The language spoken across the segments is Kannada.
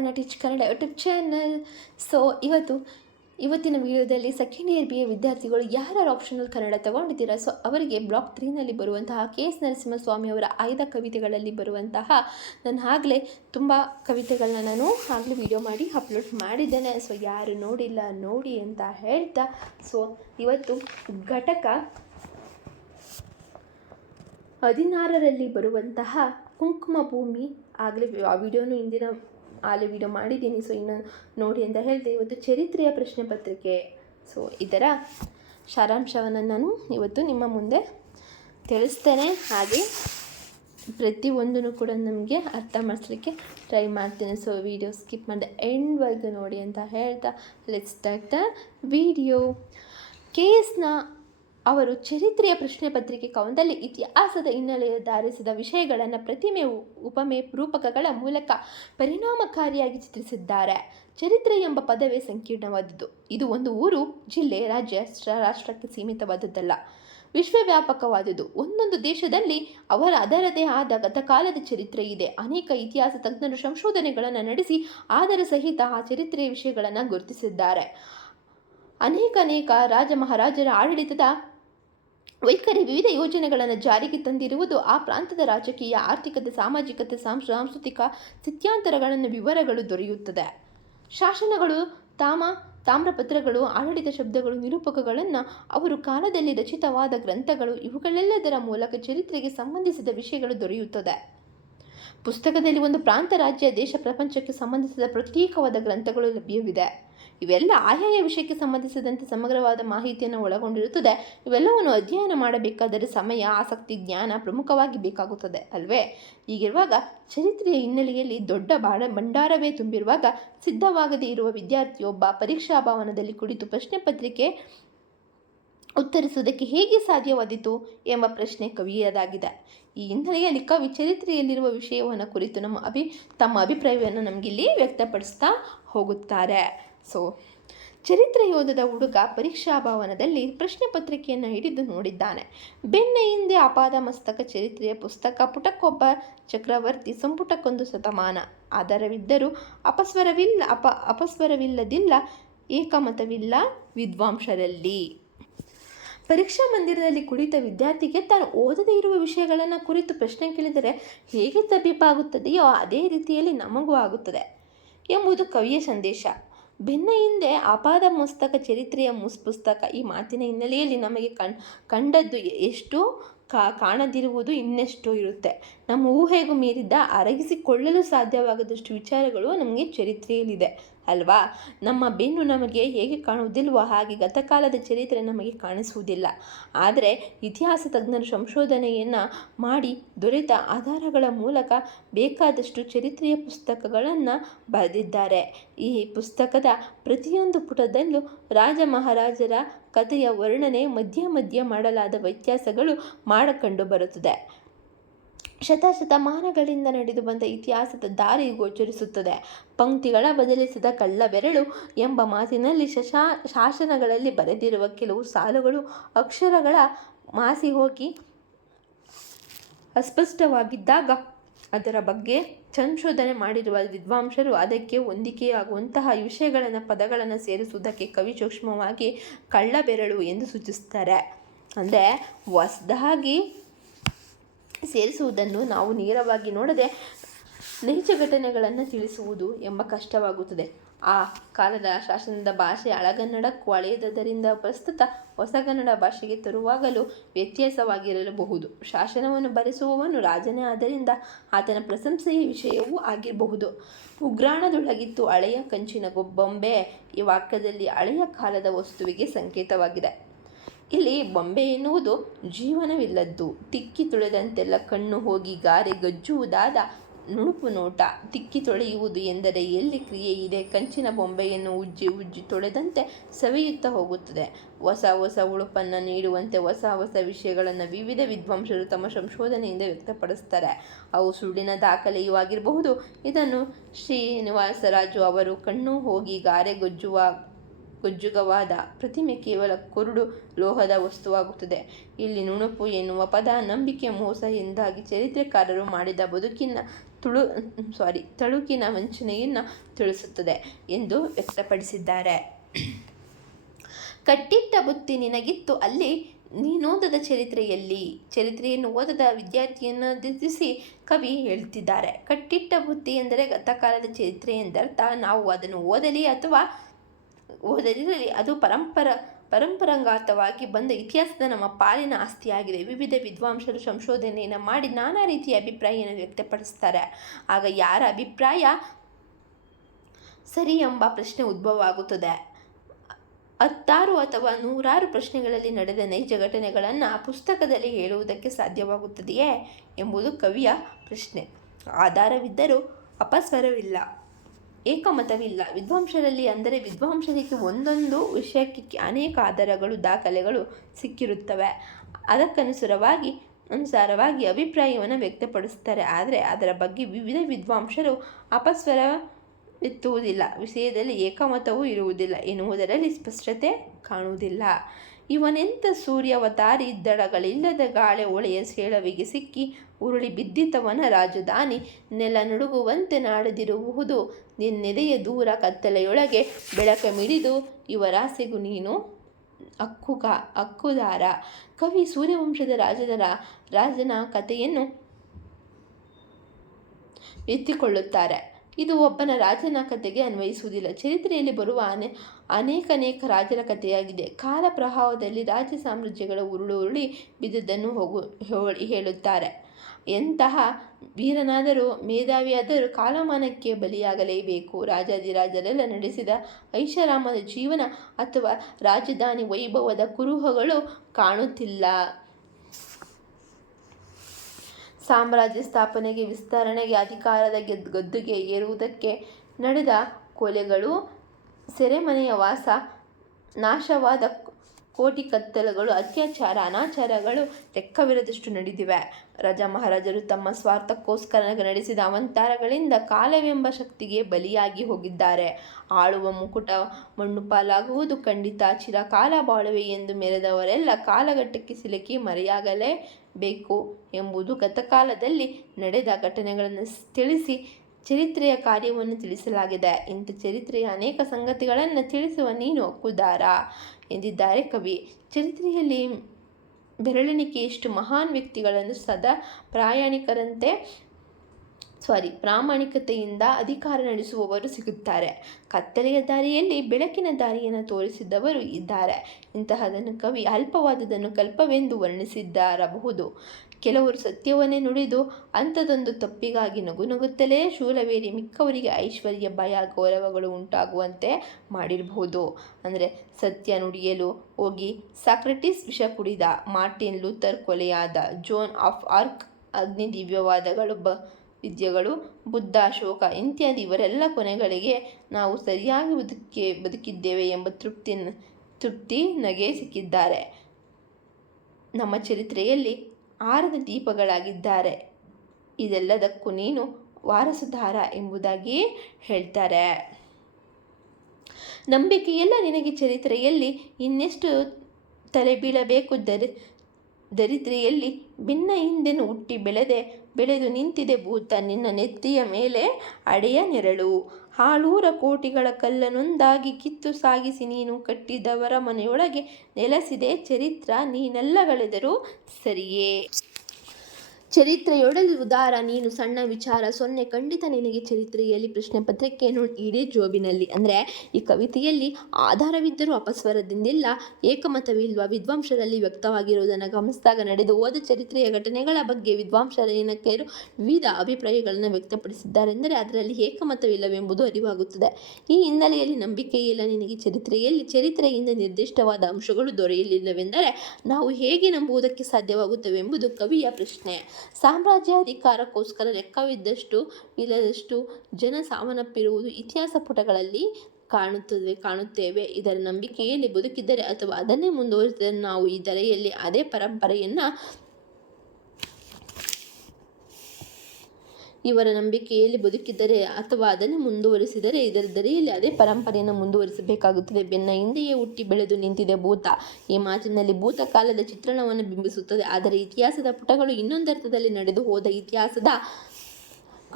ಕವನ teach Kannada YouTube channel. So ಇವತ್ತಿನ ವಿಡಿಯೋದಲ್ಲಿ ಸೆಕೆಂಡ್ ಇಯರ್ BA ವಿದ್ಯಾರ್ಥಿಗಳು ಯಾರ್ಯಾರು ಆಪ್ಷನಲ್ ಕನ್ನಡ ತಗೊಂಡಿದ್ದೀರಾ, ಸೊ ಅವರಿಗೆ ಬ್ಲಾಕ್ 3ನಲ್ಲಿ ಬರುವಂತಹ KS ನರಸಿಂಹಸ್ವಾಮಿ ಅವರ ಆಯ್ದ ಕವಿತೆಗಳಲ್ಲಿ ಬರುವಂತಹ ನಾನು ಆಗಲೇ ತುಂಬ ಕವಿತೆಗಳನ್ನ ನಾನು ಆಗಲೇ ವಿಡಿಯೋ ಮಾಡಿ ಅಪ್ಲೋಡ್ ಮಾಡಿದ್ದೇನೆ. ಸೊ ಯಾರು ನೋಡಿಲ್ಲ ನೋಡಿ ಅಂತ ಹೇಳ್ತಾ, ಸೊ ಇವತ್ತು ಘಟಕ 16ರಲ್ಲಿ ಬರುವಂತಹ ಕುಂಕುಮ ಭೂಮಿ ಆಗಲೇ ಆ ವಿಡಿಯೋನು ಹಿಂದಿನ ವಿಡಿಯೋ ಮಾಡಿದ್ದೀನಿ. ಸೊ ಇನ್ನು ನೋಡಿ ಅಂತ ಹೇಳ್ತೆ. ಇವತ್ತು ಚರಿತ್ರೆಯ ಪ್ರಶ್ನೆ ಪತ್ರಿಕೆ, ಸೊ ಇದರ ಸಾರಾಂಶವನ್ನು ನಾನು ಇವತ್ತು ನಿಮ್ಮ ಮುಂದೆ ತಿಳಿಸ್ತೇನೆ. ಹಾಗೆ ಪ್ರತಿಯೊಂದನ್ನು ಕೂಡ ನಮಗೆ ಅರ್ಥ ಮಾಡಿಸ್ಲಿಕ್ಕೆ ಟ್ರೈ ಮಾಡ್ತೇನೆ. ಸೊ ವಿಡಿಯೋ ಸ್ಕಿಪ್ ಮಾಡಿದೆ ಎಂಡ್ವರೆಗೂ ನೋಡಿ ಅಂತ ಹೇಳ್ತಾ ಲೆಟ್ಸ್ ಸ್ಟಾರ್ಟ್ ದ ವಿಡಿಯೋ. KSನ ಅವರು ಚರಿತ್ರೆಯ ಪ್ರಶ್ನೆ ಪತ್ರಿಕೆ ಕವನದಲ್ಲಿ ಇತಿಹಾಸದ ಹಿನ್ನೆಲೆಯ ಧಾರಿಸಿದ ವಿಷಯಗಳನ್ನು ಪ್ರತಿಮೆ ಉಪಮೆ ರೂಪಕಗಳ ಮೂಲಕ ಪರಿಣಾಮಕಾರಿಯಾಗಿ ಚಿತ್ರಿಸಿದ್ದಾರೆ. ಚರಿತ್ರೆ ಎಂಬ ಪದವೇ ಸಂಕೀರ್ಣವಾದದ್ದು. ಇದು ಒಂದು ಊರು, ಜಿಲ್ಲೆ, ರಾಜ್ಯ, ರಾಷ್ಟ್ರಕ್ಕೆ ಸೀಮಿತವಾದದ್ದಲ್ಲ, ವಿಶ್ವವ್ಯಾಪಕವಾದುದು. ಒಂದೊಂದು ದೇಶದಲ್ಲಿ ಅದರದೇ ಆದ ಗತಕಾಲದ ಚರಿತ್ರೆ ಇದೆ. ಅನೇಕ ಇತಿಹಾಸ ತಜ್ಞರು ಸಂಶೋಧನೆಗಳನ್ನು ನಡೆಸಿ ಆಧಾರ ಸಹಿತ ಆ ಚರಿತ್ರೆಯ ವಿಷಯಗಳನ್ನು ಗುರುತಿಸಿದ್ದಾರೆ. ಅನೇಕ ರಾಜ ಮಹಾರಾಜರ ಆಡಳಿತದ ವೈಖರಿ ವಿವಿಧ ಯೋಜನೆಗಳನ್ನು ಜಾರಿಗೆ ತಂದಿರುವುದು ಆ ಪ್ರಾಂತದ ರಾಜಕೀಯ, ಆರ್ಥಿಕತೆ, ಸಾಮಾಜಿಕತೆ, ಸಾಂಸ್ಕೃತಿಕ ಸ್ಥಿತ್ಯಾಂತರಗಳನ್ನು ವಿವರಗಳು ದೊರೆಯುತ್ತದೆ. ಶಾಸನಗಳು, ತಾಮ್ರಪತ್ರಗಳು, ಆಡಳಿತ ಶಬ್ದಗಳು, ನಿರೂಪಕಗಳನ್ನು, ಅವರು ಕಾಲದಲ್ಲಿ ರಚಿತವಾದ ಗ್ರಂಥಗಳು, ಇವುಗಳೆಲ್ಲದರ ಮೂಲಕ ಚರಿತ್ರೆಗೆ ಸಂಬಂಧಿಸಿದ ವಿಷಯಗಳು ದೊರೆಯುತ್ತದೆ. ಪುಸ್ತಕದಲ್ಲಿ ಒಂದು ಪ್ರಾಂತ, ರಾಜ್ಯ, ದೇಶ, ಪ್ರಪಂಚಕ್ಕೆ ಸಂಬಂಧಿಸಿದ ಪ್ರತ್ಯೇಕವಾದ ಗ್ರಂಥಗಳು ಲಭ್ಯವಿದೆ. ಇವೆಲ್ಲ ಆಯಾಯ ವಿಷಯಕ್ಕೆ ಸಂಬಂಧಿಸಿದಂತೆ ಸಮಗ್ರವಾದ ಮಾಹಿತಿಯನ್ನು ಒಳಗೊಂಡಿರುತ್ತದೆ. ಇವೆಲ್ಲವನ್ನು ಅಧ್ಯಯನ ಮಾಡಬೇಕಾದರೆ ಸಮಯ, ಆಸಕ್ತಿ, ಜ್ಞಾನ ಪ್ರಮುಖವಾಗಿ ಬೇಕಾಗುತ್ತದೆ ಅಲ್ವೇ? ಹೀಗಿರುವಾಗ ಚರಿತ್ರೆಯ ಹಿನ್ನೆಲೆಯಲ್ಲಿ ದೊಡ್ಡ ಭಂಡಾರವೇ ತುಂಬಿರುವಾಗ ಸಿದ್ಧವಾಗದೇ ಇರುವ ವಿದ್ಯಾರ್ಥಿಯೊಬ್ಬ ಪರೀಕ್ಷಾ ಭವನದಲ್ಲಿ ಕುಳಿತು ಪ್ರಶ್ನೆ ಪತ್ರಿಕೆ ಉತ್ತರಿಸುವುದಕ್ಕೆ ಹೇಗೆ ಸಾಧ್ಯವಾದೀತು ಎಂಬ ಪ್ರಶ್ನೆ ಕವಿಯದಾಗಿದೆ. ಈ ಹಿನ್ನೆಲೆಯಲ್ಲಿ ಕವಿ ಚರಿತ್ರೆಯಲ್ಲಿರುವ ವಿಷಯವನ್ನು ಕುರಿತು ತಮ್ಮ ಅಭಿಪ್ರಾಯವನ್ನು ನಮಗಿಲ್ಲಿ ವ್ಯಕ್ತಪಡಿಸ್ತಾ ಹೋಗುತ್ತಾರೆ. ಸೊ ಚರಿತ್ರೆ ಓದದ ಹುಡುಗ ಪರೀಕ್ಷಾ ಭವನದಲ್ಲಿ ಪ್ರಶ್ನೆ ಪತ್ರಿಕೆಯನ್ನು ಹಿಡಿದು ನೋಡಿದ್ದಾನೆ. ಬೆನ್ನ ಹಿಂದೆ ಅಪಾದ ಮಸ್ತಕ ಚರಿತ್ರೆಯ ಪುಸ್ತಕ, ಪುಟಕ್ಕೊಬ್ಬ ಚಕ್ರವರ್ತಿ, ಸಂಪುಟಕ್ಕೊಂದು ಶತಮಾನ. ಆಧಾರವಿದ್ದರೂ ಅಪಸ್ವರವಿಲ್ಲದಿಲ್ಲ, ಏಕಮತವಿಲ್ಲ ವಿದ್ವಾಂಸರಲ್ಲಿ. ಪರೀಕ್ಷಾ ಮಂದಿರದಲ್ಲಿ ಕುಳಿತ ವಿದ್ಯಾರ್ಥಿಗೆ ತಾನು ಓದದೇ ಇರುವ ವಿಷಯಗಳನ್ನು ಕುರಿತು ಪ್ರಶ್ನೆ ಕೇಳಿದರೆ ಹೇಗೆ ತಬ್ಬಿಬ್ಬಾಗುತ್ತದೆಯೋ ಅದೇ ರೀತಿಯಲ್ಲಿ ನಮಗೂ ಆಗುತ್ತದೆ ಎಂಬುದು ಕವಿಯ ಸಂದೇಶ. ಬೆನ್ನ ಹಿಂದೆ ಅಪಾದ ಮಸ್ತಕ ಚರಿತ್ರೆಯ ಪುಸ್ತಕ, ಈ ಮಾತಿನ ಹಿನ್ನೆಲೆಯಲ್ಲಿ ನಮಗೆ ಕಂಡದ್ದು ಎಷ್ಟು ಕಾಣದಿರುವುದು ಇನ್ನೆಷ್ಟೋ ಇರುತ್ತೆ. ನಮ್ಮ ಊಹೆಗೂ ಮೀರಿದ ಅರಗಿಸಿಕೊಳ್ಳಲು ಸಾಧ್ಯವಾಗದಷ್ಟು ವಿಚಾರಗಳು ನಮಗೆ ಚರಿತ್ರೆಯಲ್ಲಿದೆ ಅಲ್ವಾ? ನಮ್ಮ ಬೆನ್ನು ನಮಗೆ ಹೇಗೆ ಕಾಣುವುದಿಲ್ವೋ ಹಾಗೆ ಗತಕಾಲದ ಚರಿತ್ರೆ ನಮಗೆ ಕಾಣಿಸುವುದಿಲ್ಲ. ಆದರೆ ಇತಿಹಾಸ ತಜ್ಞರು ಸಂಶೋಧನೆಯನ್ನು ಮಾಡಿ ದೊರೆತ ಆಧಾರಗಳ ಮೂಲಕ ಬೇಕಾದಷ್ಟು ಚರಿತ್ರೆಯ ಪುಸ್ತಕಗಳನ್ನು ಬರೆದಿದ್ದಾರೆ. ಈ ಪುಸ್ತಕದ ಪ್ರತಿಯೊಂದು ಪುಟದಲ್ಲೂ ರಾಜ ಮಹಾರಾಜರ ಕಥೆಯ ವರ್ಣನೆ, ಮಧ್ಯ ಮಾಡಲಾದ ವ್ಯತ್ಯಾಸಗಳು ಕಂಡು ಬರುತ್ತದೆ. ಶತಮಾನಗಳಿಂದ ನಡೆದು ಬಂದ ಇತಿಹಾಸದ ದಾರಿ ಗೋಚರಿಸುತ್ತದೆ. ಪಂಕ್ತಿಗಳ ಬದಲಿಸಿದ ಕಳ್ಳ ಬೆರಳು ಎಂಬ ಮಾತಿನಲ್ಲಿ ಶಾಸನಗಳಲ್ಲಿ ಬರೆದಿರುವ ಕೆಲವು ಸಾಲುಗಳು ಅಕ್ಷರಗಳ ಮಾಸಿ ಹೋಗಿ ಅಸ್ಪಷ್ಟವಾಗಿದ್ದಾಗ ಅದರ ಬಗ್ಗೆ ಸಂಶೋಧನೆ ಮಾಡಿರುವ ವಿದ್ವಾಂಸರು ಅದಕ್ಕೆ ಹೊಂದಿಕೆಯಾಗುವಂತಹ ವಿಷಯಗಳನ್ನು, ಪದಗಳನ್ನು ಸೇರಿಸುವುದಕ್ಕೆ ಕವಿ ಸೂಕ್ಷ್ಮವಾಗಿ ಕಳ್ಳ ಬೆರಳು ಎಂದು ಸೂಚಿಸುತ್ತಾರೆ. ಅಂದರೆ ಹೊಸದಾಗಿ ಸೇರಿಸುವುದನ್ನು ನಾವು ನೇರವಾಗಿ ನೋಡದೆ ನೈಜ ಘಟನೆಗಳನ್ನು ತಿಳಿಸುವುದು ಎಂಬ ಕಷ್ಟವಾಗುತ್ತದೆ. ಆ ಕಾಲದ ಶಾಸನದ ಭಾಷೆ ಹಳಗನ್ನಡಕ್ಕೂ ಹಳೆಯದರಿಂದ ಪ್ರಸ್ತುತ ಹೊಸಗನ್ನಡ ಭಾಷೆಗೆ ತರುವಾಗಲೂ ವ್ಯತ್ಯಾಸವಾಗಿರಬಹುದು. ಶಾಸನವನ್ನು ಬರೆಸುವವನು ರಾಜನೇ ಆದ್ದರಿಂದ ಆತನ ಪ್ರಶಂಸೆಯ ವಿಷಯವೂ ಆಗಿರಬಹುದು. ಉಗ್ರಾಣದೊಳಗಿತ್ತು ಹಳೆಯ ಕಂಚಿನ ಬೊಂಬೆ ಈ ವಾಕ್ಯದಲ್ಲಿ ಹಳೆಯ ಕಾಲದ ವಸ್ತುವಿಗೆ ಸಂಕೇತವಾಗಿದೆ. ಇಲ್ಲಿ ಬೊಂಬೆ ಎನ್ನುವುದು ಜೀವನವಿಲ್ಲದ್ದು, ತಿಕ್ಕಿ ತೊಳೆದಂತೆಲ್ಲ ಕಣ್ಣು ಹೋಗಿ ಗಾರೆ ಗಜ್ಜುವುದಾದ ನುಣುಪು ನೋಟ. ತಿಕ್ಕಿ ತೊಳೆಯುವುದು ಎಂದರೆ ಎಲ್ಲಿ ಕ್ರಿಯೆ ಇದೆ. ಕಂಚಿನ ಬೊಂಬೆಯನ್ನು ಉಜ್ಜಿ ತೊಳೆದಂತೆ ಸವೆಯುತ್ತಾ ಹೋಗುತ್ತದೆ. ಹೊಸ ಉಳುಪನ್ನು ನೀಡುವಂತೆ ಹೊಸ ವಿಷಯಗಳನ್ನು ವಿವಿಧ ವಿದ್ವಾಂಸರು ತಮ್ಮ ಸಂಶೋಧನೆಯಿಂದ ವ್ಯಕ್ತಪಡಿಸ್ತಾರೆ. ಅವು ಸುಳ್ಳಿನ ದಾಖಲೆಯೂ ಆಗಿರಬಹುದು. ಇದನ್ನು ಶ್ರೀನಿವಾಸರಾಜು ಅವರು ಕಣ್ಣು ಹೋಗಿ ಗಾರೆ ಗೊಜ್ಜುಗವಾದ ಪ್ರತಿಮೆ ಕೇವಲ ಕುರುಡು ಲೋಹದ ವಸ್ತುವಾಗುತ್ತದೆ. ಇಲ್ಲಿ ನುಣುಪು ಎನ್ನುವ ಪದ ನಂಬಿಕೆ, ಮೋಸ ಎಂದಾಗಿ ಚರಿತ್ರೆಕಾರರು ಮಾಡಿದ ಬದುಕಿನ ತಳುಕಿನ ವಂಚನೆಯನ್ನು ತಿಳಿಸುತ್ತದೆ ಎಂದು ವ್ಯಕ್ತಪಡಿಸಿದ್ದಾರೆ. ಕಟ್ಟಿಟ್ಟ ಬುತ್ತಿ ನಿನಗಿತ್ತು ಅಲ್ಲಿ ನೀನೋದದ ಚರಿತ್ರೆಯನ್ನು ಓದದ ವಿದ್ಯಾರ್ಥಿಯನ್ನು ದಿಟ್ಟಿಸಿ ಕವಿ ಹೇಳ್ತಿದ್ದಾರೆ. ಕಟ್ಟಿಟ್ಟ ಬುತ್ತಿ ಎಂದರೆ ಗತಕಾಲದ ಚರಿತ್ರೆ ಎಂದರ್ಥ. ನಾವು ಅದನ್ನು ಓದಲಿ ಅಥವಾ ಓದದಿರಲಿ, ಅದು ಪರಂಪರಾಗತವಾಗಿ ಬಂದ ಇತಿಹಾಸದ ನಮ್ಮ ಪಾಲಿನ ಆಸ್ತಿಯಾಗಿದೆ. ವಿವಿಧ ವಿದ್ವಾಂಸರು ಸಂಶೋಧನೆಯನ್ನು ಮಾಡಿ ನಾನಾ ರೀತಿಯ ಅಭಿಪ್ರಾಯವನ್ನು ವ್ಯಕ್ತಪಡಿಸ್ತಾರೆ. ಆಗ ಯಾರ ಅಭಿಪ್ರಾಯ ಸರಿ ಎಂಬ ಪ್ರಶ್ನೆ ಉದ್ಭವ ಆಗುತ್ತದೆ. 10 ಅಥವಾ 100 ಪ್ರಶ್ನೆಗಳಲ್ಲಿ ನಡೆದ ನೈಜ ಘಟನೆಗಳನ್ನು ಪುಸ್ತಕದಲ್ಲಿ ಹೇಳುವುದಕ್ಕೆ ಸಾಧ್ಯವಾಗುತ್ತದೆಯೇ ಎಂಬುದು ಕವಿಯ ಪ್ರಶ್ನೆ. ಆಧಾರವಿದ್ದರೂ ಅಪಸ್ವರವಿಲ್ಲ, ಏಕಮತವಿಲ್ಲ ವಿದ್ವಾಂಸರಲ್ಲಿ. ಅಂದರೆ ವಿದ್ವಾಂಸರಿಗೆ ಒಂದೊಂದು ವಿಷಯಕ್ಕೆ ಅನೇಕ ಆಧಾರಗಳು, ದಾಖಲೆಗಳು ಸಿಕ್ಕಿರುತ್ತವೆ. ಅದಕ್ಕನುಸಾರವಾಗಿ ಅಭಿಪ್ರಾಯವನ್ನು ವ್ಯಕ್ತಪಡಿಸುತ್ತಾರೆ. ಆದರೆ ಅದರ ಬಗ್ಗೆ ವಿವಿಧ ವಿದ್ವಾಂಸರು ಅಪಸ್ವರವೆತ್ತುವುದಿಲ್ಲ, ವಿಷಯದಲ್ಲಿ ಏಕಮತವೂ ಇರುವುದಿಲ್ಲ ಎನ್ನುವುದರಲ್ಲಿ ಸ್ಪಷ್ಟತೆ ಕಾಣುವುದಿಲ್ಲ. ಇವನೆಂಥ ಸೂರ್ಯಾವತಾರಿ, ದಡಗಳಿಲ್ಲದ ಗಾಳಿ ಹೊಳೆಯ ಸೆಳವಿಗೆ ಸಿಕ್ಕಿ ಉರುಳಿ ಬಿದ್ದಿತವನ ರಾಜಧಾನಿ ನೆಲ ನಡುಗುವಂತೆ ನಾಡದಿರುವುದು ನಿನ್ನೆದೆಯ ದೂರ ಕತ್ತಲೆಯೊಳಗೆ ಬೆಳಕ ಮಿಡಿದು ಇವರಾಸೆಗೂ ನೀನು ಹಕ್ಕುದಾರ. ಕವಿ ಸೂರ್ಯವಂಶದ ರಾಜನ ಕಥೆಯನ್ನು ಎತ್ತಿಕೊಳ್ಳುತ್ತಾರೆ. ಇದು ಒಬ್ಬನ ರಾಜನ ಕಥೆಗೆ ಅನ್ವಯಿಸುವುದಿಲ್ಲ. ಚರಿತ್ರೆಯಲ್ಲಿ ಬರುವ ಅನೇಕ ರಾಜರ ಕಥೆಯಾಗಿದೆ. ಕಾಲ ಪ್ರವಾಹದಲ್ಲಿ ರಾಜ್ಯ ಸಾಮ್ರಾಜ್ಯಗಳ ಉರುಳಿ ಬಿದ್ದುದನ್ನು ಹೇಳುತ್ತಾರೆ. ಎಂತಹ ವೀರನಾದರೂ ಮೇಧಾವಿಯಾದರೂ ಕಾಲಮಾನಕ್ಕೆ ಬಲಿಯಾಗಲೇಬೇಕು. ರಾಜಾದಿರಾಜರೆಲ್ಲ ನಡೆಸಿದ ಐಷಾರಾಮದ ಜೀವನ ಅಥವಾ ರಾಜಧಾನಿ ವೈಭವದ ಕುರುಹುಗಳು ಕಾಣುತ್ತಿಲ್ಲ. ಸಾಮ್ರಾಜ್ಯ ಸ್ಥಾಪನೆಗೆ, ವಿಸ್ತರಣೆಗೆ, ಅಧಿಕಾರದ ಗದ್ದುಗೆ ಏರುವುದಕ್ಕೆ ನಡೆದ ಕೊಲೆಗಳು, ಸೆರೆಮನೆಯ ವಾಸ, ನಾಶವಾದ ಕೋಟಿ ಕತ್ತಲುಗಳು, ಅತ್ಯಾಚಾರ, ಅನಾಚಾರಗಳು ಲೆಕ್ಕವಿರದಷ್ಟು ನಡೆದಿವೆ. ರಾಜ ಮಹಾರಾಜರು ತಮ್ಮ ಸ್ವಾರ್ಥಕ್ಕೋಸ್ಕರ ನಡೆಸಿದ ಅವಾಂತರಗಳಿಂದ ಕಾಲವೆಂಬ ಶಕ್ತಿಗೆ ಬಲಿಯಾಗಿ ಹೋಗಿದ್ದಾರೆ. ಆಳುವ ಮುಕುಟ ಮಣ್ಣುಪಾಲಾಗುವುದು ಖಂಡಿತ. ಚಿರಕಾಲ ಬಾಳುವೆ ಎಂದು ಮೆರೆದವರೆಲ್ಲ ಕಾಲಘಟ್ಟಕ್ಕೆ ಸಿಲುಕಿ ಮರೆಯಾಗಲೇಬೇಕು ಎಂಬುದು ಗತಕಾಲದಲ್ಲಿ ನಡೆದ ಘಟನೆಗಳನ್ನು ತಿಳಿಸಿ ಚರಿತ್ರೆಯ ಕಾರ್ಯವನ್ನು ತಿಳಿಸಲಾಗಿದೆ. ಇಂಥ ಚರಿತ್ರೆಯ ಅನೇಕ ಸಂಗತಿಗಳನ್ನು ತಿಳಿಸುವ ನೀನು ಹಕ್ಕುದಾರ ಎಂದಿದ್ದಾರೆ ಕವಿ. ಚರಿತ್ರೆಯಲ್ಲಿ ಬೆರಳೆಣಿಕೆಯಷ್ಟು ಮಹಾನ್ ವ್ಯಕ್ತಿಗಳನ್ನು ಸದಾ ಪ್ರಾಮಾಣಿಕತೆಯಿಂದ ಅಧಿಕಾರ ನಡೆಸುವವರು ಸಿಗುತ್ತಾರೆ. ಕತ್ತಲೆಯ ದಾರಿಯಲ್ಲಿ ಬೆಳಕಿನ ದಾರಿಯನ್ನು ತೋರಿಸಿದವರು ಇದ್ದಾರೆ. ಇಂತಹದನ್ನು ಕವಿ ಅಲ್ಪವಾದುದನ್ನು ಕಲ್ಪವೆಂದು ವರ್ಣಿಸಿದ್ದಾರಬಹುದು. ಕೆಲವರು ಸತ್ಯವನ್ನೇ ನುಡಿದು ಅಂಥದೊಂದು ತಪ್ಪಿಗಾಗಿ ನಗುತ್ತಲೇ ಶೂಲವೇರಿ ಮಿಕ್ಕವರಿಗೆ ಐಶ್ವರ್ಯ, ಭಯ, ಗೌರವಗಳು ಉಂಟಾಗುವಂತೆ ಮಾಡಿರಬಹುದು. ಅಂದರೆ ಸತ್ಯ ನುಡಿಯಲು ಹೋಗಿ ಸಾಕ್ರೆಟಿಸ್ ವಿಷ ಕುಡಿದ, ಮಾರ್ಟಿನ್ ಲೂಥರ್ ಕೊಲೆಯಾದ, ಜೋನ್ ಆಫ್ ಆರ್ಕ್ ಅಗ್ನಿ ದಿವ್ಯವಾದಗಳು ವಿದ್ಯೆಗಳು, ಬುದ್ಧ, ಅಶೋಕ ಇತ್ಯಾದಿ ಇವರೆಲ್ಲ ಕೊನೆಗಳಿಗೆ ನಾವು ಸರಿಯಾಗಿ ಬದುಕಿದ್ದೇವೆ ಎಂಬ ತೃಪ್ತಿ ನಗೆ ಸಿಕ್ಕಿದ್ದಾರೆ. ನಮ್ಮ ಚರಿತ್ರೆಯಲ್ಲಿ ಆರದ ದೀಪಗಳಾಗಿದ್ದಾರೆ. ಇದೆಲ್ಲದಕ್ಕೂ ನೀನು ವಾರಸುದಾರ ಎಂಬುದಾಗಿ ಹೇಳ್ತಾರೆ. ನಂಬಿಕೆಯೆಲ್ಲ ನಿನಗೆ ಚರಿತ್ರೆಯಲ್ಲಿ ಇನ್ನೆಷ್ಟು ತಲೆ ಬೀಳಬೇಕು. ದರಿದ್ರೆಯಲ್ಲಿ ಭಿನ್ನ ಹಿಂದೆನು ಹುಟ್ಟಿ ಬೆಳೆದು ನಿಂತಿದೆ ಭೂತ. ನಿನ್ನ ನೆತ್ತಿಯ ಮೇಲೆ ಅಡೆಯ ನೆರಳು. ಹಾಳೂರ ಕೋಟಿಗಳ ಕಲ್ಲನೊಂದಾಗಿ ಕಿತ್ತು ಸಾಗಿಸಿ ನೀನು ಕಟ್ಟಿದವರ ಮನೆಯೊಳಗೆ ನೆಲೆಸಿದೆ ಚರಿತ್ರ. ನೀನೆಲ್ಲಗಳೆದರೂ ಸರಿಯೇ. ಚರಿತ್ರೆಯೊಡಲು ಉದಾರ ನೀನು ಸಣ್ಣ ವಿಚಾರ ಸೊನ್ನೆ ಖಂಡಿತ ನಿನಗೆ ಚರಿತ್ರೆಯಲ್ಲಿ ಪ್ರಶ್ನೆ ಪತ್ರಿಕೆಯನ್ನು ಇಡೀ ಜೋಬಿನಲ್ಲಿ. ಅಂದರೆ ಈ ಕವಿತೆಯಲ್ಲಿ ಆಧಾರವಿದ್ದರೂ ಅಪಸ್ವರದಿಂದಿಲ್ಲ, ಏಕಮತವಿಲ್ವ ವಿದ್ವಾಂಸರಲ್ಲಿ ವ್ಯಕ್ತವಾಗಿರುವುದನ್ನು ಗಮನಿಸಿದಾಗ ನಡೆದು ಹೋದ ಚರಿತ್ರೆಯ ಘಟನೆಗಳ ಬಗ್ಗೆ ವಿದ್ವಾಂಸರೇನಕ್ಕರು ವಿವಿಧ ಅಭಿಪ್ರಾಯಗಳನ್ನು ವ್ಯಕ್ತಪಡಿಸಿದ್ದಾರೆಂದರೆ ಅದರಲ್ಲಿ ಏಕಮತವಿಲ್ಲವೆಂಬುದು ಅರಿವಾಗುತ್ತದೆ. ಈ ಹಿನ್ನೆಲೆಯಲ್ಲಿ ನಂಬಿಕೆಯಿಲ್ಲ ನಿನಗೆ ಚರಿತ್ರೆಯಿಂದ ನಿರ್ದಿಷ್ಟವಾದ ಅಂಶಗಳು ದೊರೆಯಲಿಲ್ಲವೆಂದರೆ ನಾವು ಹೇಗೆ ನಂಬುವುದಕ್ಕೆ ಸಾಧ್ಯವಾಗುತ್ತವೆಂಬುದು ಕವಿಯ ಪ್ರಶ್ನೆ. ಸಾಮ್ರಾಜ್ಯಾಧಿಕಾರಕ್ಕೋಸ್ಕರ ಲೆಕ್ಕವಿದ್ದಷ್ಟು ಇಲ್ಲದಷ್ಟು ಜನ ಸಾವನ್ನಪ್ಪಿರುವುದು ಇತಿಹಾಸ ಪುಟಗಳಲ್ಲಿ ಕಾಣುತ್ತೇವೆ. ಇದರ ನಂಬಿಕೆಯಲ್ಲಿ ಬದುಕಿದರೆ ಅಥವಾ ಅದನ್ನೇ ಮುಂದುವರಿಸಿದರೆ ನಾವು ಈ ಧರೆಯಲ್ಲಿ ಅದೇ ಪರಂಪರೆಯನ್ನು ಇವರ ನಂಬಿಕೆಯಲ್ಲಿ ಬದುಕಿದರೆ ಅಥವಾ ಅದನ್ನು ಮುಂದುವರಿಸಿದರೆ ಇದರ ಧರೆಯಲ್ಲಿ ಅದೇ ಪರಂಪರೆಯನ್ನು ಮುಂದುವರಿಸಬೇಕಾಗುತ್ತದೆ. ಬೆನ್ನ ಹಿಂದೆಯೇ ಹುಟ್ಟಿ ಬೆಳೆದು ನಿಂತಿದೆ ಭೂತ. ಈ ಮಾತಿನಲ್ಲಿ ಭೂತಕಾಲದ ಚಿತ್ರಣವನ್ನು ಬಿಂಬಿಸುತ್ತದೆ. ಆದರೆ ಇತಿಹಾಸದ ಪುಟಗಳು ಇನ್ನೊಂದರ್ಥದಲ್ಲಿ ನಡೆದು ಹೋದ ಇತಿಹಾಸದ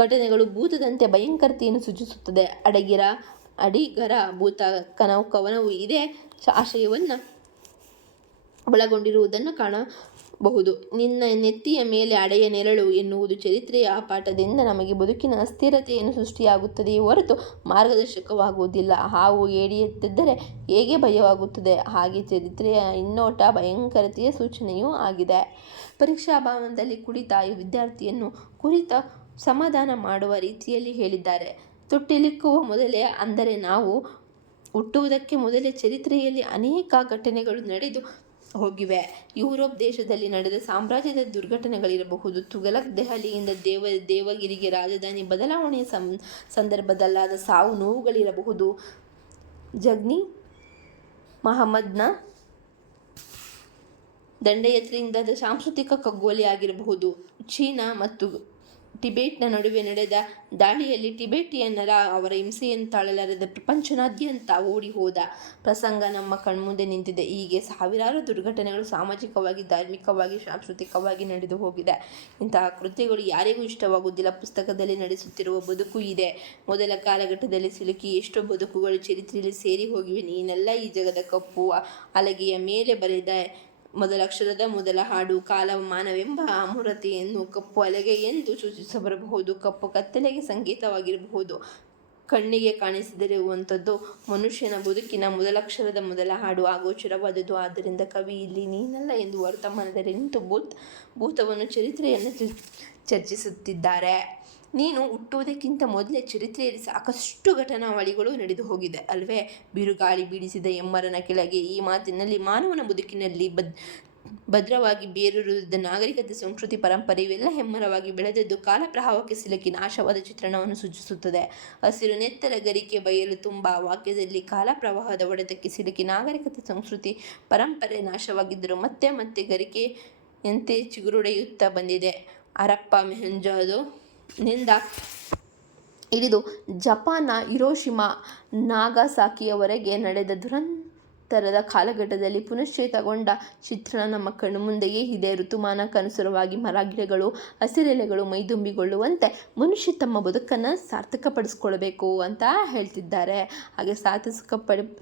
ಘಟನೆಗಳು ಭೂತದಂತೆ ಭಯಂಕರತೆಯನ್ನು ಸೂಚಿಸುತ್ತದೆ. ಅಡಿಗರ ಭೂತ ಕವನವು ಇದೇ ಆಶಯವನ್ನು ಒಳಗೊಂಡಿರುವುದನ್ನು ಕಾಣಬಹುದು. ನಿನ್ನ ನೆತ್ತಿಯ ಮೇಲೆ ಅಡೆಯ ನೆರಳು ಎನ್ನುವುದು ಚರಿತ್ರೆಯ ಪಾಠದಿಂದ ನಮಗೆ ಬದುಕಿನ ಅಸ್ಥಿರತೆಯನ್ನು ಸೃಷ್ಟಿಯಾಗುತ್ತದೆಯೇ ಹೊರತು ಮಾರ್ಗದರ್ಶಕವಾಗುವುದಿಲ್ಲ. ಹಾವು ಏಡಿ ಎತ್ತಿದ್ದರೆ ಹೇಗೆ ಭಯವಾಗುತ್ತದೆ, ಹಾಗೆ ಚರಿತ್ರೆಯ ಹಿನ್ನೋಟ ಭಯಂಕರತೆಯ ಸೂಚನೆಯೂ ಆಗಿದೆ. ಪರೀಕ್ಷಾಭವನದಲ್ಲಿ ಕುಳಿತ ವಿದ್ಯಾರ್ಥಿಯನ್ನು ಕುರಿತ ಸಮಾಧಾನ ಮಾಡುವ ರೀತಿಯಲ್ಲಿ ಹೇಳಿದ್ದಾರೆ. ತೊಟ್ಟಿಲಿಕ್ಕುವ ಮೊದಲೇ, ಅಂದರೆ ನಾವು ಹುಟ್ಟುವುದಕ್ಕೆ ಮೊದಲೇ ಚರಿತ್ರೆಯಲ್ಲಿ ಅನೇಕ ಘಟನೆಗಳು ನಡೆದು ಹೋಗಿವೆ. ಯುರೋಪ್ ದೇಶದಲ್ಲಿ ನಡೆದ ಸಾಮ್ರಾಜ್ಯದ ದುರ್ಘಟನೆಗಳಿರಬಹುದು, ತುಘಲಕ್ ದೆಹಲಿಯಿಂದ ದೇವಗಿರಿಗೆ ರಾಜಧಾನಿ ಬದಲಾವಣೆಯ ಸಂದರ್ಭದಲ್ಲಾದ ಸಾವು ನೋವುಗಳಿರಬಹುದು, ಜಗ್ನಿ ಮಹಮ್ಮದ್ನ ದಂಡಯಾತ್ರೆಯಿಂದಾದ ಸಾಂಸ್ಕೃತಿಕ ಖಗೋಲಿಯಾಗಿರಬಹುದು, ಚೀನಾ ಮತ್ತು ಟಿಬೆಟ್ನ ನಡುವೆ ನಡೆದ ದಾಳಿಯಲ್ಲಿ ಟಿಬೆಟಿಯನ್ನರ ಅವರ ಹಿಂಸೆಯನ್ನು ತಾಳಲಾರದೆ ಪ್ರಪಂಚದಾದ್ಯಂತ ಓಡಿ ಹೋದ ಪ್ರಸಂಗ ನಮ್ಮ ಕಣ್ಮುಂದೆ ನಿಂತಿದೆ. ಹೀಗೆ ಸಾವಿರಾರು ದುರ್ಘಟನೆಗಳು ಸಾಮಾಜಿಕವಾಗಿ, ಧಾರ್ಮಿಕವಾಗಿ, ಸಾಂಸ್ಕೃತಿಕವಾಗಿ ನಡೆದು ಹೋಗಿದೆ. ಇಂತಹ ಕೃತ್ಯಗಳು ಯಾರಿಗೂ ಇಷ್ಟವಾಗುವುದಿಲ್ಲ. ಪುಸ್ತಕದಲ್ಲಿ ನಡೆಸುತ್ತಿರುವ ಬದುಕು ಇದೆ. ಮೊದಲ ಕಾಲಘಟ್ಟದಲ್ಲಿ ಸಿಲುಕಿ ಎಷ್ಟೋ ಬದುಕುಗಳು ಚರಿತ್ರೆಯಲ್ಲಿ ಸೇರಿ ಹೋಗಿವೆ. ನೀನೆಲ್ಲ ಈ ಜಗದ ಕಪ್ಪು ಹಲಗೆಯ ಮೇಲೆ ಬರೆದ ಮೊದಲಕ್ಷರದ ಮೊದಲ ಹಾಡು. ಕಾಲಮಾನವೆಂಬ ಅಮೂರ್ತತೆಯನ್ನು ಕಪ್ಪು ಹಲಗೆ ಎಂದು ಸೂಚಿಸಬರಬಹುದು. ಕಪ್ಪು ಕತ್ತಲೆಗೆ ಸಂಕೇತವಾಗಿರಬಹುದು. ಕಣ್ಣಿಗೆ ಕಾಣಿಸದಿರುವಂಥದ್ದು ಮನುಷ್ಯನ ಬದುಕಿನ ಮೊದಲಕ್ಷರದ ಮೊದಲ ಹಾಡು ಅಗೋಚರವಾದದ್ದು. ಆದ್ದರಿಂದ ಕವಿ ಇಲ್ಲಿ ನೀನಲ್ಲ ಎಂದು ವರ್ತಮಾನದಲ್ಲಿ ನಿಂತು ಭೂತವನ್ನು ಚರಿತ್ರೆಯನ್ನು ಚರ್ಚಿಸುತ್ತಿದ್ದಾರೆ. ನೀನು ಹುಟ್ಟುವುದಕ್ಕಿಂತ ಮೊದಲೇ ಚರಿತ್ರೆಯಲ್ಲಿ ಸಾಕಷ್ಟು ಘಟನಾವಳಿಗಳು ನಡೆದು ಹೋಗಿದೆ ಅಲ್ವೇ? ಬಿರುಗಾಳಿ ಬೀಡಿಸಿದ ಎಮ್ಮರನ ಕೆಳಗೆ ಈ ಮಾತಿನಲ್ಲಿ ಮಾನವನ ಬದುಕಿನಲ್ಲಿ ಭದ್ರವಾಗಿ ಬೇರೂರಿದ ನಾಗರಿಕತೆ, ಸಂಸ್ಕೃತಿ, ಪರಂಪರೆ ಇವೆಲ್ಲ ಹೆಮ್ಮರವಾಗಿ ಬೆಳೆದದ್ದು ಕಾಲಪ್ರವಾಹಕ್ಕೆ ಸಿಲುಕಿ ನಾಶವಾದ ಚಿತ್ರಣವನ್ನು ಸೂಚಿಸುತ್ತದೆ. ಹಸಿರು ನೆತ್ತಲ ಗರಿಕೆ ಬಯಲು ತುಂಬ ವಾಕ್ಯದಲ್ಲಿ ಕಾಲಪ್ರವಾಹದ ಹೊಡೆತಕ್ಕೆ ಸಿಲುಕಿ ನಾಗರಿಕತೆ, ಸಂಸ್ಕೃತಿ, ಪರಂಪರೆ ನಾಶವಾಗಿದ್ದರೂ ಮತ್ತೆ ಮತ್ತೆ ಗರಿಕೆಯಂತೆ ಚಿಗುರೊಡೆಯುತ್ತಾ ಬಂದಿದೆ. ಹರಪ್ಪ ಮೊಹೆಂಜೊದಡೋ ನಿಂದ ಹಿಡಿದು ಜಪಾನ್ನ ಹಿರೋಶಿಮಾ ನಾಗಸಾಕಿಯವರೆಗೆ ನಡೆದ ದುರಂತರದ ಕಾಲಘಟ್ಟದಲ್ಲಿ ಪುನಶ್ಚೇತನಗೊಂಡ ಚಿತ್ರಣ ನಮ್ಮ ಕಣ್ಣುಮುಂದೆಯೇ ಇದೆ. ಋತುಮಾನಕ್ಕನುಸಾರವಾಗಿ ಮರ ಗಿಡಗಳು ಹಸಿರೆಲೆಗಳು ಮೈದುಂಬಿಗೊಳ್ಳುವಂತೆ ಮನುಷ್ಯ ತಮ್ಮ ಬದುಕನ್ನು ಸಾರ್ಥಕಪಡಿಸ್ಕೊಳ್ಬೇಕು ಅಂತ ಹೇಳ್ತಿದ್ದಾರೆ. ಹಾಗೆ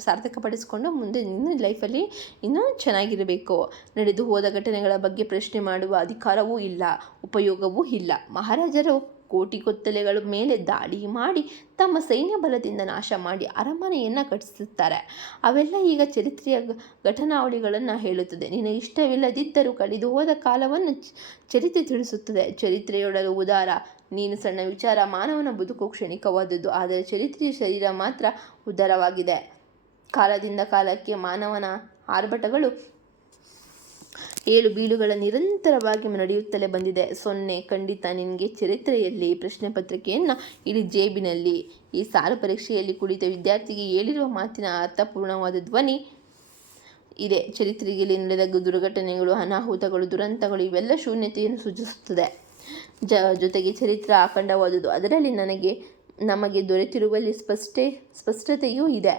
ಸಾರ್ಥಕಪಡಿಸ್ಕೊಂಡು ಮುಂದೆ ಇನ್ನೂ ಲೈಫಲ್ಲಿ ಇನ್ನೂ ಚೆನ್ನಾಗಿರಬೇಕು. ನಡೆದು ಹೋದ ಘಟನೆಗಳ ಬಗ್ಗೆ ಪ್ರಶ್ನೆ ಮಾಡುವ ಅಧಿಕಾರವೂ ಇಲ್ಲ, ಉಪಯೋಗವೂ ಇಲ್ಲ. ಮಹಾರಾಜರು ಕೋಟೆಕೊತ್ತಲೆಗಳ ಮೇಲೆ ದಾಳಿ ಮಾಡಿ ತಮ್ಮ ಸೈನ್ಯ ಬಲದಿಂದ ನಾಶ ಮಾಡಿ ಅರಮನೆಯನ್ನು ಕಟ್ಟಿಸುತ್ತಾರೆ. ಅವೆಲ್ಲ ಈಗ ಚರಿತ್ರೆಯ ಘಟನಾವಳಿಗಳನ್ನು ಹೇಳುತ್ತದೆ. ನಿನಗೆ ಇಷ್ಟವಿಲ್ಲದಿದ್ದರೂ ಕಳೆದು ಹೋದ ಕಾಲವನ್ನು ಚರಿತ್ರೆ ತಿಳಿಸುತ್ತದೆ. ಚರಿತ್ರೆಯೊಡಲು ಉದಾರ. ನೀನು ಸಣ್ಣ ವಿಚಾರ. ಮಾನವನ ಬದುಕು ಕ್ಷಣಿಕವಾದದ್ದು, ಆದರೆ ಚರಿತ್ರೆಯ ಶರೀರ ಮಾತ್ರ ಉದಾರವಾಗಿದೆ. ಕಾಲದಿಂದ ಕಾಲಕ್ಕೆ ಮಾನವನ ಆರ್ಭಟಗಳು ಏಳು ಬೀಳುಗಳ ನಿರಂತರವಾಗಿ ನಡೆಯುತ್ತಲೇ ಬಂದಿದೆ. ಸೊನ್ನೆ ಖಂಡಿತ ನಿನಗೆ ಚರಿತ್ರೆಯಲ್ಲಿ ಪ್ರಶ್ನೆ ಪತ್ರಿಕೆಯನ್ನು ಇಡೀ ಜೇಬಿನಲ್ಲಿ. ಈ ಸಾಲು ಪರೀಕ್ಷೆಯಲ್ಲಿ ಕುಳಿತ ವಿದ್ಯಾರ್ಥಿಗೆ ಹೇಳಿರುವ ಮಾತಿನ ಅರ್ಥಪೂರ್ಣವಾದ ಧ್ವನಿ ಇದೆ. ಚರಿತ್ರೆಯಲ್ಲಿ ನಡೆದ ದುರ್ಘಟನೆಗಳು, ಅನಾಹುತಗಳು, ದುರಂತಗಳು ಇವೆಲ್ಲ ಶೂನ್ಯತೆಯನ್ನು ಸೂಚಿಸುತ್ತದೆ. ಜೊತೆಗೆ ಚರಿತ್ರೆ ಅಖಂಡವಾದುದು. ಅದರಲ್ಲಿ ನಮಗೆ ದೊರೆತಿರುವಲ್ಲಿ ಸ್ಪಷ್ಟತೆಯೂ ಇದೆ,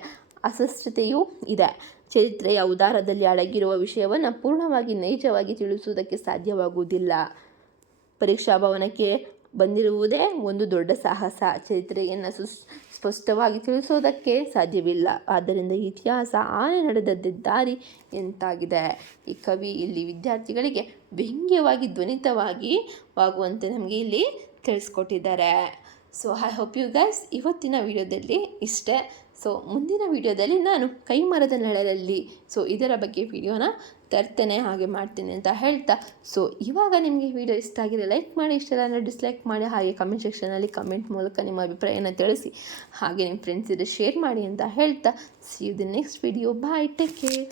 ಅಸ್ಪಷ್ಟತೆಯೂ ಇದೆ. ಚರಿತ್ರೆಯ ಉದಾರದಲ್ಲಿ ಅಡಗಿರುವ ವಿಷಯವನ್ನು ಪೂರ್ಣವಾಗಿ ನೈಜವಾಗಿ ತಿಳಿಸುವುದಕ್ಕೆ ಸಾಧ್ಯವಾಗುವುದಿಲ್ಲ. ಪರೀಕ್ಷಾಭವನಕ್ಕೆ ಬಂದಿರುವುದೇ ಒಂದು ದೊಡ್ಡ ಸಾಹಸ. ಚರಿತ್ರೆಯನ್ನು ಸ್ಪಷ್ಟವಾಗಿ ತಿಳಿಸೋದಕ್ಕೆ ಸಾಧ್ಯವಿಲ್ಲ. ಆದ್ದರಿಂದ ಇತಿಹಾಸ ಆನೆ ನಡೆದದ್ದೇ ದಾರಿ ಎಂತಾಗಿದೆ. ಈ ಕವಿ ಇಲ್ಲಿ ವಿದ್ಯಾರ್ಥಿಗಳಿಗೆ ವ್ಯಂಗ್ಯವಾಗಿ ಧ್ವನಿತವಾಗಿ ವಾಗುವಂತೆ ನಮಗೆ ಇಲ್ಲಿ ತಿಳಿಸ್ಕೊಟ್ಟಿದ್ದಾರೆ. So I hope you guys ಇವತ್ತಿನ ವಿಡಿಯೋದಲ್ಲಿ ಇಷ್ಟೇ. ಸೊ ಮುಂದಿನ ವಿಡಿಯೋದಲ್ಲಿ ನಾನು ಕೈಮರದ ನೆರಳಲ್ಲಿ ಇದರ ಬಗ್ಗೆ ವಿಡಿಯೋನ ತರ್ತೇನೆ, ಹಾಗೆ ಮಾಡ್ತೀನಿ ಅಂತ ಹೇಳ್ತಾ, ಸೊ ಇವಾಗ ನಿಮಗೆ ವಿಡಿಯೋ ಇಷ್ಟ ಆಗಿದೆ ಲೈಕ್ ಮಾಡಿ, ಇಷ್ಟ ಇಲ್ಲ ಅಂದರೆ ಡಿಸ್ಲೈಕ್ ಮಾಡಿ. ಹಾಗೆ ಕಮೆಂಟ್ ಸೆಕ್ಷನಲ್ಲಿ ಕಮೆಂಟ್ ಮೂಲಕ ನಿಮ್ಮ ಅಭಿಪ್ರಾಯನ ತಿಳಿಸಿ. ಹಾಗೆ ನಿಮ್ಮ ಫ್ರೆಂಡ್ಸ್ ಇದ್ರೆ ಶೇರ್ ಮಾಡಿ ಅಂತ ಹೇಳ್ತಾ, see you the next video. Bye, take care.